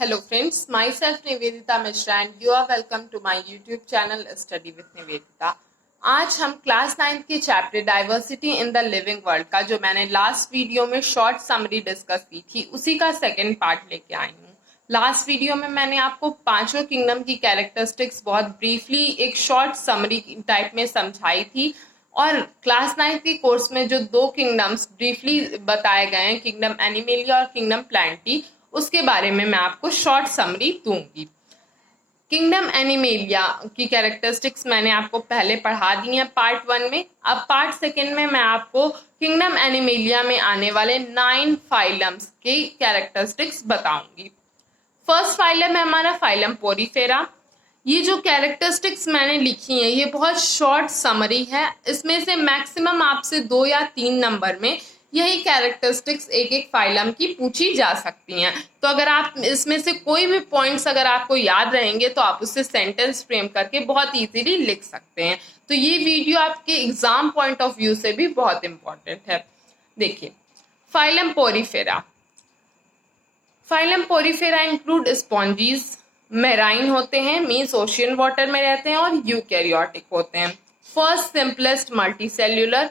Hello friends, myself Nivedita Mishra and you are welcome to my YouTube channel Study with Nivedita। आज हम class 9 के chapter diversity in the living world का जो मैंने last video में short summary discuss की थी उसी का सेकंड पार्ट लेके आई हूँ। लास्ट वीडियो में मैंने आपको पांचों किंगडम की कैरेक्टरिस्टिक्स बहुत ब्रीफली एक शॉर्ट समरी टाइप में समझाई थी और क्लास 9 के कोर्स में जो दो किंगडम्स ब्रीफली बताए गए हैं, किंगडम एनिमेलिया और किंगडम प्लांटी, उसके बारे में मैं आपको शॉर्ट समरी दूंगी। किंगडम एनिमेलिया की कैरेक्टरिस्टिक्स मैंने आपको पहले पढ़ा दी हैं पार्ट 1 में। अब पार्ट 2 में मैं आपको किंगडम एनिमेलिया में आने वाले 9 फाइलम्स की कैरेक्टरिस्टिक्स बताऊंगी। फर्स्ट फाइलम है हमारा फाइलम पोरीफेरा। ये जो कैरेक्टरिस्टिक्स मैंने लिखी हैं ये बहुत शॉर्ट समरी है, इसमें से मैक्सिमम आपसे 2 या 3 नंबर में यही कैरेक्टरिस्टिक्स एक एक फाइलम की पूछी जा सकती हैं। तो अगर आप इसमें से कोई भी पॉइंट्स अगर आपको याद रहेंगे तो आप उससे सेंटेंस फ्रेम करके बहुत इजीली लिख सकते हैं। तो ये वीडियो आपके एग्जाम पॉइंट ऑफ व्यू से भी बहुत इंपॉर्टेंट है। देखिए, phylum porifera. Phylum porifera include sponges, marine होते हैं मीन्स ओशियन वाटर में रहते हैं, और यूकैरियोटिक होते हैं। First simplest multicellular.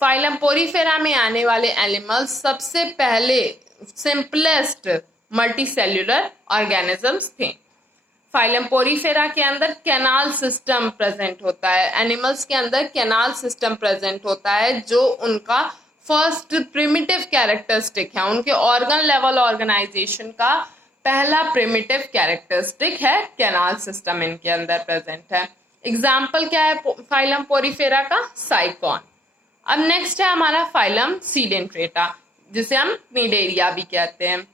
Phylum Porifera में आने वाले एनिमल्स सबसे पहले सिंपलेस्ट मल्टीसेल्यूलर ऑर्गेनिजम्स थे। फाइलम पोरीफेरा के अंदर कैनाल सिस्टम प्रेजेंट होता है, एनिमल्स के अंदर कैनाल सिस्टम प्रेजेंट होता है जो उनका फर्स्ट प्रिमिटिव कैरेक्टरिस्टिक है, उनके ऑर्गन लेवल ऑर्गेनाइजेशन का पहला प्रिमिटिव कैरेक्टरिस्टिक है, कैनाल सिस्टम इनके अंदर प्रेजेंट है। एग्जाम्पल क्या है फाइलम पोरीफेरा का? साइकॉन। अब नेक्स्ट है हमारा फाइलम सीडेंट्रेटा, जिसे हम निडेरिया भी कहते हैं।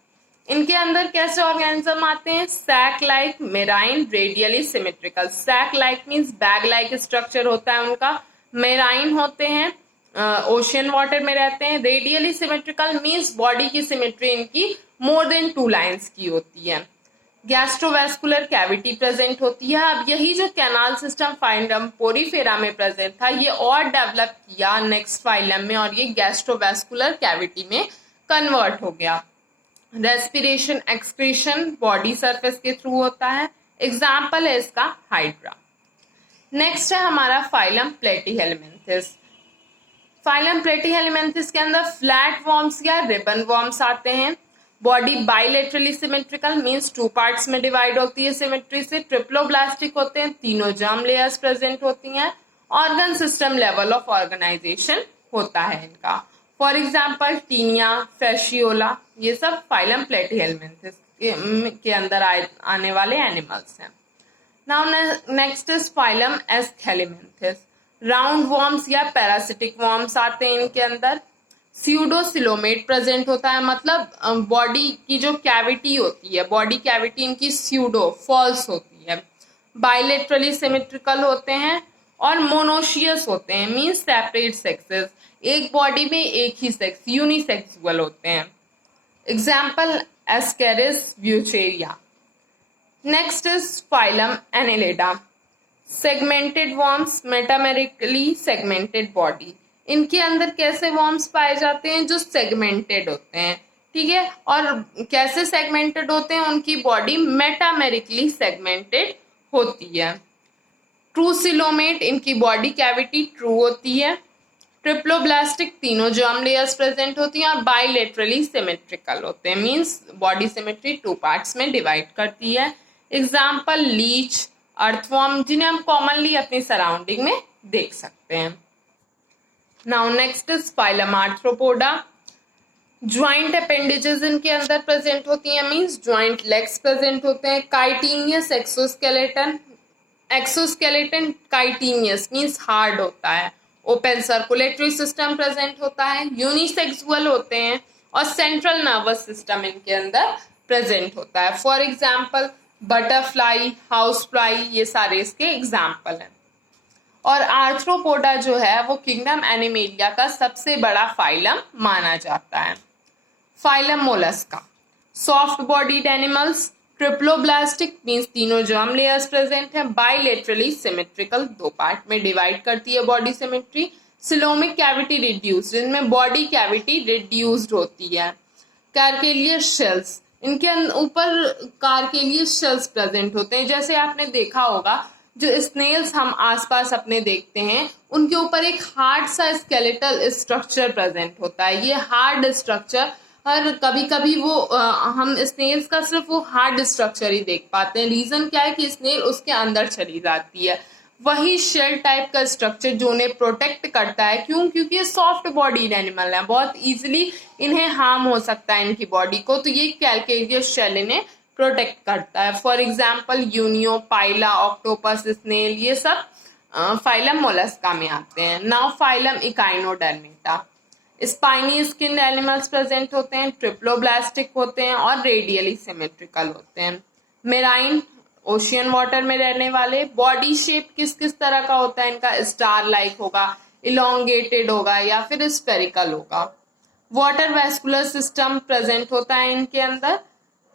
इनके अंदर कैसे ऑर्गेनिज्म आते हैं? Sac like, marine, radially symmetrical. Sac like means bag like structure होता है उनका। मेराइन होते हैं ओशियन वाटर में रहते हैं। रेडियली सिमेट्रिकल मीन्स बॉडी की सिमेट्री इनकी मोर देन 2 लाइन्स की होती है। गैस्ट्रोवैस्कुलर कैविटी प्रेजेंट होती है। अब यही जो कैनाल सिस्टम फाइलम पोरीफेरा में प्रेजेंट था ये और डेवलप किया नेक्स्ट फाइलम में और ये गैस्ट्रोवैस्कुलर कैविटी में कन्वर्ट हो गया। रेस्पिरेशन एक्सक्रीशन बॉडी सरफेस के थ्रू होता है। एग्जाम्पल है इसका हाइड्रा। नेक्स्ट है हमारा फाइलम प्लेटीहेलमिन्थिस। फाइलम प्लेटीहेलमिन्थिस के अंदर फ्लैट वॉर्म्स या रिबन वॉर्म्स आते हैं। Body bilaterally symmetrical means 2 parts में डिवाइड होती है सिमेट्री से। ट्रिप्लोब्लास्टिक होते हैं, तीनों जर्म लेयर्स प्रेजेंट होती हैं। Organ system level of organization होता है इनका। फॉर एग्जाम्पल टीनिया, फैशियोला, ये सब फाइलम प्लेटीहेलमिन्थिस के अंदर आने वाले एनिमल्स हैं। Now next is phylum aschelminthes. Round worms या पैरासिटिक वॉर्म्स आते हैं इनके अंदर। स्यूडोसिलोमेट प्रेजेंट होता है, मतलब बॉडी की जो कैविटी होती है, बॉडी कैविटी इनकी स्यूडो फॉल्स होती है। बाइलेटरली सिमेट्रिकल होते हैं और मोनोशियस होते हैं मींस सेपरेट सेक्सेस, एक बॉडी में एक ही सेक्स, यूनिसेक्सुअल होते हैं। Example ascaris wuchereria. Next is phylum annelida. Segmented worms, metamerically segmented body. इनके अंदर कैसे वॉर्म्स पाए जाते हैं? जो सेगमेंटेड होते हैं, ठीक है। और कैसे सेगमेंटेड होते हैं? उनकी बॉडी मेटामेरिकली सेगमेंटेड होती है। ट्रूसिलोमेट, इनकी बॉडी कैविटी ट्रू होती है। ट्रिप्लोब्लास्टिक, तीनों जर्म लेयर्स प्रेजेंट होती हैं और बाइलेटरली सिमेट्रिकल होते हैं मींस बॉडी सिमेट्री 2 पार्ट्स में डिवाइड करती है। एग्जाम्पल लीच, अर्थवॉर्म, जिन्हें हम कॉमनली अपनी सराउंडिंग में देख सकते हैं। Now next is phylum arthropoda. Joint appendages इनके अंदर प्रेजेंट होती हैं मींस ज्वाइंट लेग्स प्रेजेंट होते हैं। Chitinous exoskeleton, exoskeleton chitinous means hard होता है। ओपन सर्कुलेटरी सिस्टम प्रेजेंट होता है। यूनिसेक्सुअल होते हैं और सेंट्रल नर्वस सिस्टम इनके अंदर प्रेजेंट होता है। For example butterfly, house fly, ये सारे इसके एग्जाम्पल हैं। और आर्थ्रोपोडा जो है वो किंगडम एनिमेलिया का सबसे बड़ा फाइलम माना जाता है। Phylum Mollusca. Soft bodied animals. Triploblastic means तीनों जर्म लेयर्स प्रेजेंट है। बाइलेटरली सिमेट्रिकल, 2 पार्ट में डिवाइड करती है body symmetry. Coelomic cavity reduced, इनमें बॉडी कैविटी रिड्यूस्ड होती है। कैरकेलियस शेल्स, इनके ऊपर कार के लिए शेल्स प्रेजेंट होते हैं। जैसे आपने देखा होगा जो स्नेल्स हम आसपास अपने देखते हैं उनके ऊपर एक हार्ड सा स्केलेटल स्ट्रक्चर प्रेजेंट होता है। ये हार्ड स्ट्रक्चर और कभी कभी वो हम स्नेल्स का सिर्फ वो हार्ड स्ट्रक्चर ही देख पाते हैं। रीजन क्या है कि स्नेल उसके अंदर चली जाती है। वही शेल टाइप का स्ट्रक्चर जो उन्हें प्रोटेक्ट करता है। क्यों? क्योंकि ये सॉफ्ट बॉडीड एनिमल है, बहुत इजीली इन्हें हार्म हो सकता है इनकी बॉडी को, तो ये कैलकेरियस शेल इन्हें प्रोटेक्ट करता है। For example Unio, Pila, octopus, snail, ये सब फाइलम मोलस्का में आते हैं। Now phylum Echinodermata, spiny skin animals present होते हैं, ट्रिप्लोब्लास्टिक होते हैं और रेडियली सिमेट्रिकल होते हैं। मेराइन, ओशियन वाटर में रहने वाले। बॉडी शेप किस किस तरह का होता है इनका? स्टार लाइक होगा, इलोंगेटेड होगा या फिर स्पेरिकल होगा। वाटर वेस्कुलर सिस्टम प्रेजेंट होता है इनके अंदर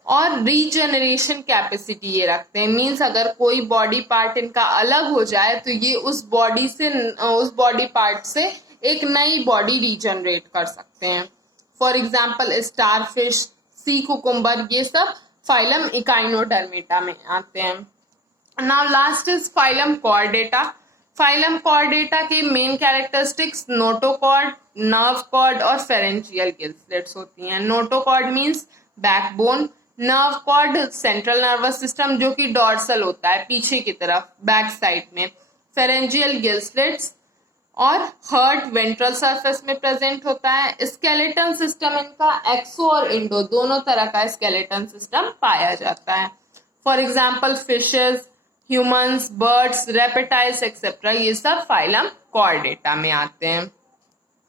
और रीजनरेशन कैपेसिटी ये रखते हैं। मीन्स अगर कोई बॉडी पार्ट इनका अलग हो जाए तो ये उस बॉडी पार्ट से एक नई बॉडी रीजनरेट कर सकते हैं। For example starfish, sea cucumber, ये सब फाइलम इकाइनोडर्मेटा में आते हैं। Now last is phylum chordata. Phylum chordata के main characteristics notochord, nerve cord और फेरेंजियल गिल्सलेट्स होती हैं। Notochord means backbone, nerve cord central nervous system जो कि डॉर्सल होता है पीछे की तरफ बैक साइड में, फेरेंजियल गिल्सलेट्स और हर्ट वेंट्रल सरफेस में प्रेजेंट होता है। स्केलेटन सिस्टम इनका एक्सो और इंडो दोनों तरह का स्केलेटन सिस्टम पाया जाता है। For example fishes, humans, birds, reptiles etcetera, ये सब फाइलम कॉर्डेटा में आते हैं।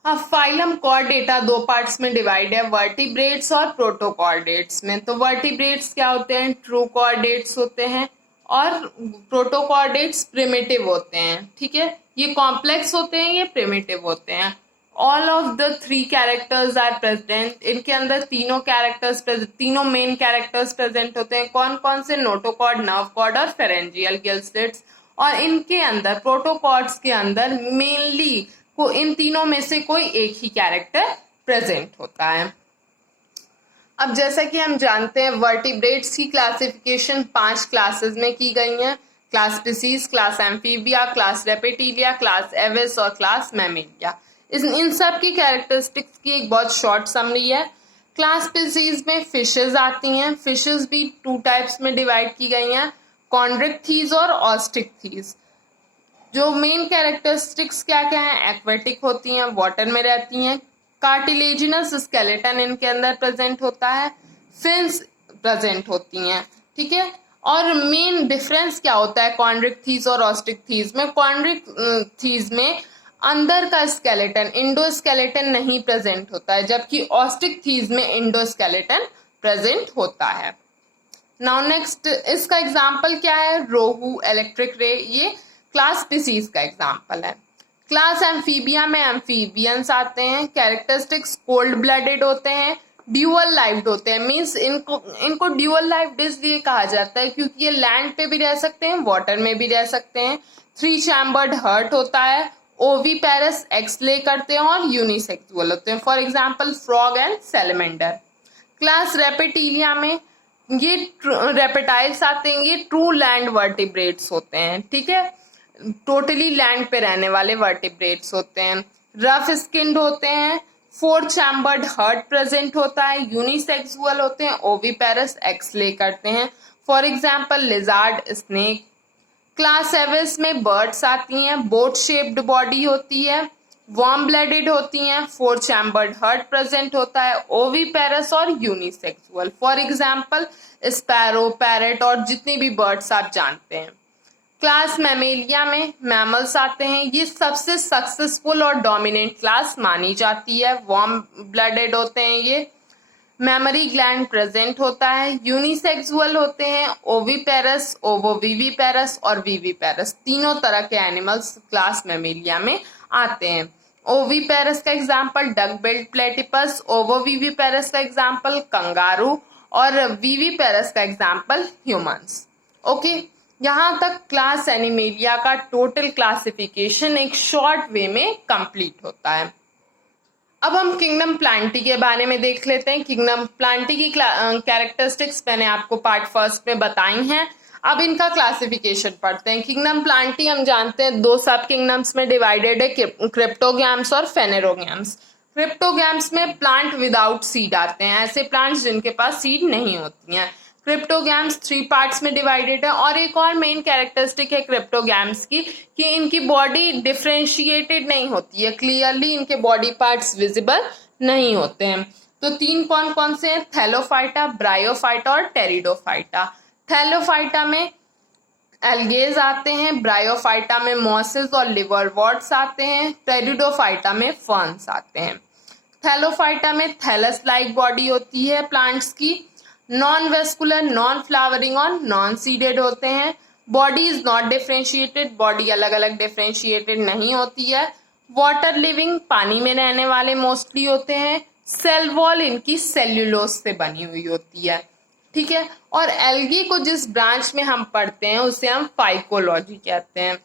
अब फाइलम कॉर्डेटा दो पार्ट्स में डिवाइड है, वर्टिब्रेट्स और प्रोटोकॉर्डेट्स में। तो वर्टिब्रेट्स क्या होते हैं? ट्रू कॉर्डेट्स होते हैं और प्रोटोकॉर्डेट्स प्रिमिटिव होते हैं। ठीक है, ये कॉम्प्लेक्स होते हैं, ये प्रिमिटिव होते हैं। All of the three characters are present. इनके अंदर तीनों मेन कैरेक्टर्स प्रेजेंट होते हैं। कौन कौन से? नोटोकॉर्ड, नर्व कॉर्ड और फेरेंजियल गिल्सलेट्स। और इनके अंदर प्रोटोकॉर्ड्स के अंदर मेनली को इन तीनों में से कोई एक ही कैरेक्टर प्रेजेंट होता है। अब जैसा कि हम जानते हैं वर्टिब्रेट्स की क्लासिफिकेशन 5 क्लासेस में की गई है। Class species, class amphibia, class reptilia, class Aves और क्लास मैमेलिया। इन सब की कैरेक्टरिस्टिक्स की एक बहुत शॉर्ट समरी है। क्लास स्पीसीज में फिशेज आती हैं। फिशेज भी 2 टाइप्स में डिवाइड की गई हैं, कॉन्ड्रिक्थीज और ऑस्टिकथीज। जो मेन कैरेक्टरिस्टिक्स क्या क्या है? एक्वेटिक होती हैं, वाटर में रहती हैं, कार्टिलेजिनस स्केलेटन इनके अंदर प्रेजेंट होता है, फिन्स प्रेजेंट होती हैं। ठीक है, और मेन डिफरेंस क्या होता है कॉन्ड्रिक्थीज और ऑस्टिकथीज में? कॉन्ड्रिक्थीज में अंदर का स्केलेटन, इंडोस्केलेटन नहीं प्रेजेंट होता है, जबकि ऑस्टिकथीज में इंडोस्केलेटन प्रेजेंट होता है। नाउ नेक्स्ट, इसका एग्जाम्पल क्या है? रोहू, इलेक्ट्रिक रे, ये क्लास स्पीसीज का एग्जाम्पल है। क्लास एम्फीबिया में एम्फीबियंस आते हैं। कैरेक्टरिस्टिक्स कोल्ड ब्लडेड होते हैं, ड्यूअल लाइव्ड होते हैं। मीन्स इनको ड्यूअल लाइव्ड इसलिए कहा जाता है क्योंकि ये लैंड पे भी रह सकते हैं, वाटर में भी रह सकते हैं। 3 चैम्बर्ड हर्ट होता है, ओवीपेरस, एग्स ले करते हैं और यूनिसेक्सुअल होते हैं। For example frog and salamander. Class reptilia में ये रेप्टाइल्स आते हैं, ये ट्रू लैंड वर्टिब्रेट्स होते हैं। ठीक है, टोटली लैंड पे रहने वाले वर्टिब्रेट्स होते हैं। रफ स्किन्ड होते हैं, 4 चैम्बर्ड हर्ट प्रेजेंट होता है, यूनिसेक्सुअल होते हैं, ओवीपेरस, एग्स ले करते हैं। For example lizard, snake. Class Aves में बर्ड्स आती हैं, बोट शेप्ड बॉडी होती है, वार्म ब्लडेड होती हैं, 4 चैम्बर्ड हर्ट प्रेजेंट होता है, ओवीपेरस और unisexual. For example sparrow, parrot और जितने भी बर्ड्स आप जानते हैं। क्लास मैमेलिया में मैमल्स आते हैं, ये सबसे सक्सेसफुल और डोमिनेंट क्लास मानी जाती है। वार्म ब्लडेड होते हैं ये, मेमोरी ग्लैंड प्रेजेंट होता है, यूनिसेक्सुअल होते हैं, ओवीपेरस, ओवोविविपेरस और विविपेरस, तीनों तरह के एनिमल्स क्लास मैमेलिया में आते हैं। ओवीपेरस का example duck billed platypus, ovoviviparous का एग्जाम्पल कंगारू और विविपेरस का एग्जाम्पल ह्यूमंस। ओके, यहाँ तक क्लास एनिमेलिया का टोटल क्लासिफिकेशन एक शॉर्ट वे में कंप्लीट होता है। अब हम किंगडम प्लांटी के बारे में देख लेते हैं। किंगडम प्लांटी की कैरेक्टरिस्टिक्स मैंने आपको पार्ट फर्स्ट में बताई हैं। अब इनका क्लासिफिकेशन पढ़ते हैं। किंगडम प्लांटी हम जानते हैं दो सब किंगडम्स में डिवाइडेड है, क्रिप्टोगैम्स और फेनेरोगैम्स। क्रिप्टोगैम्स में प्लांट विदाउट सीड आते हैं, ऐसे प्लांट्स जिनके पास सीड नहीं होती हैं। क्रिप्टोगैम्स 3 पार्ट्स में डिवाइडेड है। और एक और मेन कैरेक्टरिस्टिक है क्रिप्टोगैम्स की कि इनकी बॉडी डिफरेंशिएटेड नहीं होती है, क्लियरली इनके बॉडी पार्ट्स विजिबल नहीं होते हैं। तो 3 कौन कौन से हैं? थैलोफाइटा, ब्रायोफाइटा और टेरिडोफाइटा। थैलोफाइटा में एल्गेज आते हैं, ब्रायोफाइटा में मॉसेस और लिवरवर्ट्स आते हैं, टेरिडोफाइटा में फर्न्स आते हैं। थैलोफाइटा में थैलस लाइक बॉडी होती है प्लांट्स की, नॉन वेस्कुलर, नॉन फ्लावरिंग और नॉन सीडेड होते हैं। Body is not differentiated, body अलग अलग डिफरेंशिएटेड नहीं होती है। वाटर लिविंग, पानी में रहने वाले मोस्टली होते हैं। सेल वॉल इनकी सेल्यूलोज से बनी हुई होती है, ठीक है। और एल्गी को जिस ब्रांच में हम पढ़ते हैं उसे हम फाइकोलॉजी कहते हैं।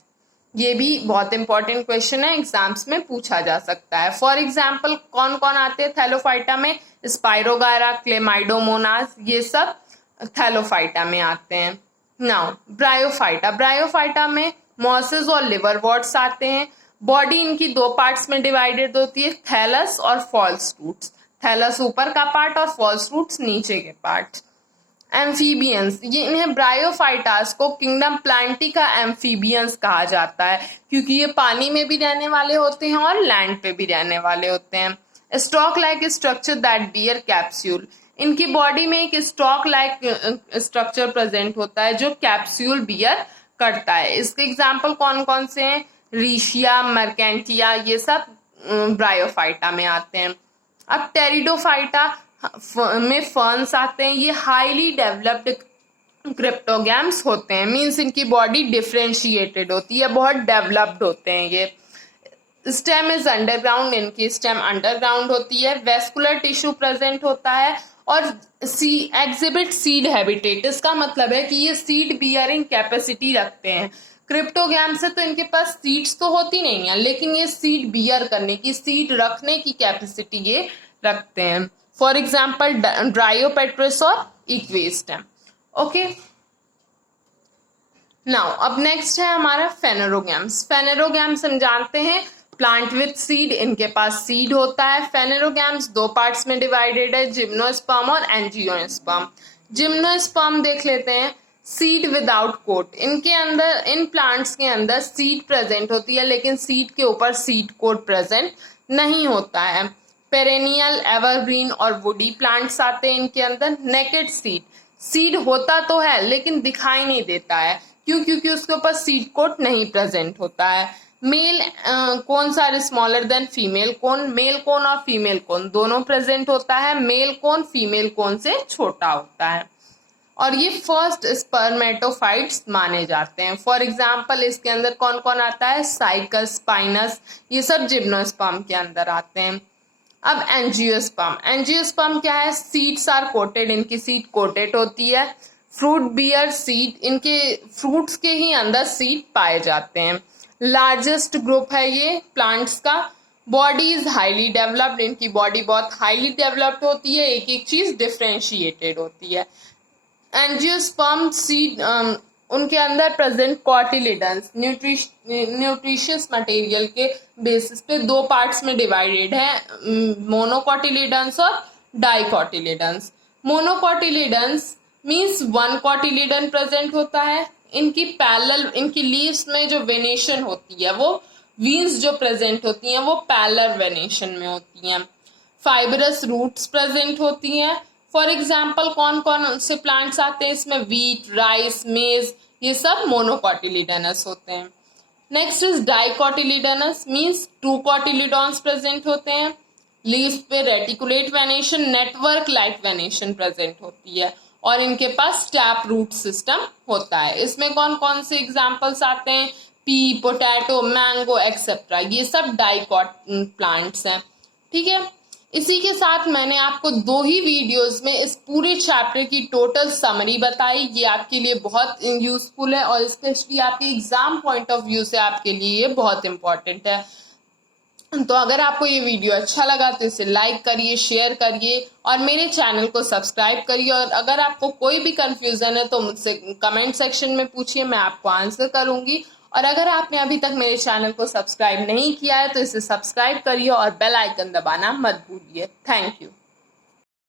ये भी बहुत इंपॉर्टेंट क्वेश्चन है, एग्जाम्स में पूछा जा सकता है। फॉर एग्जाम्पल कौन कौन आते हैं थैलोफाइटा में? स्पाइरोगायरा, क्लेमाइडोमोनास, ये सब थैलोफाइटा में आते हैं। नाउ ब्रायोफाइटा, ब्रायोफाइटा में मॉसेस और लिवरवर्ट्स आते हैं। बॉडी इनकी 2 पार्ट्स में डिवाइडेड होती है, थैलस और फॉल्स रूट्स। थैलस ऊपर का पार्ट और फॉल्स रूट्स नीचे के पार्ट। एम्फीबियंस, ये इन्हें ब्रायोफाइटास को किंगडम प्लांटी का एम्फीबियंस कहा जाता है क्योंकि ये पानी में भी रहने वाले होते हैं और लैंड पे भी रहने वाले होते हैं। Stalk like structure that bear capsule, इनकी बॉडी में एक स्टॉक लाइक स्ट्रक्चर प्रेजेंट होता है जो कैप्सूल बियर करता है। इसके एग्जाम्पल कौन कौन से हैं? रीशिया, मर्केंटिया, ये सब ब्रायोफाइटा में आते हैं। अब टेरिडोफाइटा में फर्न्स आते हैं। ये हाईली डेवलप्ड क्रिप्टोगैम्स होते हैं, मींस इनकी बॉडी डिफरेंशिएटेड होती है, बहुत डेवलप्ड होते हैं ये। स्टेम इज अंडरग्राउंड, इनकी स्टेम अंडरग्राउंड होती है। वेस्कुलर टिश्यू प्रेजेंट होता है और एग्जिबिट सीड हैबिटेट, इसका मतलब है कि ये सीड बियरिंग कैपेसिटी रखते हैं। क्रिप्टोगैम से तो इनके पास सीड्स तो होती नहीं है, लेकिन ये सीड बियर करने की, सीड रखने की कैपेसिटी ये रखते हैं। फॉर एग्जाम्पल ड्रायोपेट्रिस और इक्वेस्टम। ओके, नाउ अब नेक्स्ट है हमारा फेनेरोगैम्स। फेनेरोगैम्स हम जानते हैं प्लांट विथ सीड, इनके पास सीड होता है। फेनेरोगैम्स 2 पार्ट्स में डिवाइडेड है, जिम्नोस्पर्म और एंजियोस्पर्म। जिम्नोस्पर्म देख लेते हैं, सीड विदाउट कोट, इनके अंदर, इन प्लांट्स के अंदर सीड प्रेजेंट होती है लेकिन सीड के ऊपर सीड कोट प्रेजेंट नहीं होता है। पेरेनियल, एवरग्रीन और वुडी प्लांट्स आते हैं इनके अंदर। नेकेड सीड, सीड होता तो है लेकिन दिखाई नहीं देता है, क्यों? क्योंकि उसके ऊपर सीड कोट नहीं प्रेजेंट होता है। Male cone are smaller than female cone, male cone और फीमेल कोन दोनों प्रेजेंट होता है। मेल कोन फीमेल कोन से छोटा होता है और ये फर्स्ट स्पर्मेटोफाइट्स माने जाते हैं। फॉर एग्जाम्पल इसके अंदर कौन कौन आता है? साइकस, स्पाइनस, ये सब जिम्नोस्पर्म के अंदर आते हैं। अब एंजियोस्पर्म, एंजियोस्पर्म क्या है? सीड्स आर कोटेड, इनकी सीड कोटेड होती है। फ्रूट बियर सीड, इनके फ्रूट्स के ही अंदर सीड पाए जाते हैं। लार्जेस्ट ग्रुप है ये प्लांट्स का। बॉडी इज हाईली डेवलप्ड, इनकी बॉडी बहुत हाईली डेवलप्ड होती है, एक एक चीज डिफरेंशिएटेड होती है। एंजियोस्पर्म सीड, उनके अंदर प्रेजेंट कॉटिलिडन्स, न्यूट्रिशियस मटेरियल के बेसिस पे 2 पार्ट्स में डिवाइडेड है, मोनोकॉटिलिडन्स और डाइकॉटिलिडन्स। मोनोकॉटिलिडन्स मींस 1 कॉटिलिडन प्रेजेंट होता है। इनकी पैरेलल, इनकी लीव्स में जो वेनेशन होती है, वो वीन्स जो प्रेजेंट होती हैं वो पैरेलल वेनेशन में होती हैं। फाइबरस रूट्स प्रेजेंट होती हैं। फॉर एग्जाम्पल कौन कौन से प्लांट्स आते हैं इसमें? वीट, राइस, मेज, ये सब मोनोकॉटिलिडनस होते हैं। Next is dicotyledonous, means 2 cotyledons present होते हैं। लीव्स पे reticulate venation, network like venation present होती है और इनके पास टैप रूट सिस्टम होता है। इसमें कौन कौन से एग्जाम्पल्स आते हैं? पी, पोटैटो, मैंगो एक्सेट्रा, ये सब डाइकॉट प्लांट्स हैं, ठीक है। इसी के साथ मैंने आपको 2 ही वीडियोस में इस पूरे चैप्टर की टोटल समरी बताई। ये आपके लिए बहुत यूजफुल है और स्पेशली आपके एग्जाम पॉइंट ऑफ व्यू से आपके लिए ये बहुत इंपॉर्टेंट है। तो अगर आपको ये वीडियो अच्छा लगा तो इसे लाइक करिए, शेयर करिए और मेरे चैनल को सब्सक्राइब करिए। और अगर आपको कोई भी कंफ्यूजन है तो मुझसे कमेंट सेक्शन में पूछिए, मैं आपको आंसर करूंगी। और अगर आपने अभी तक मेरे चैनल को सब्सक्राइब नहीं किया है तो इसे सब्सक्राइब करिए और बेल आइकन दबाना मत भूलिए। Thank you.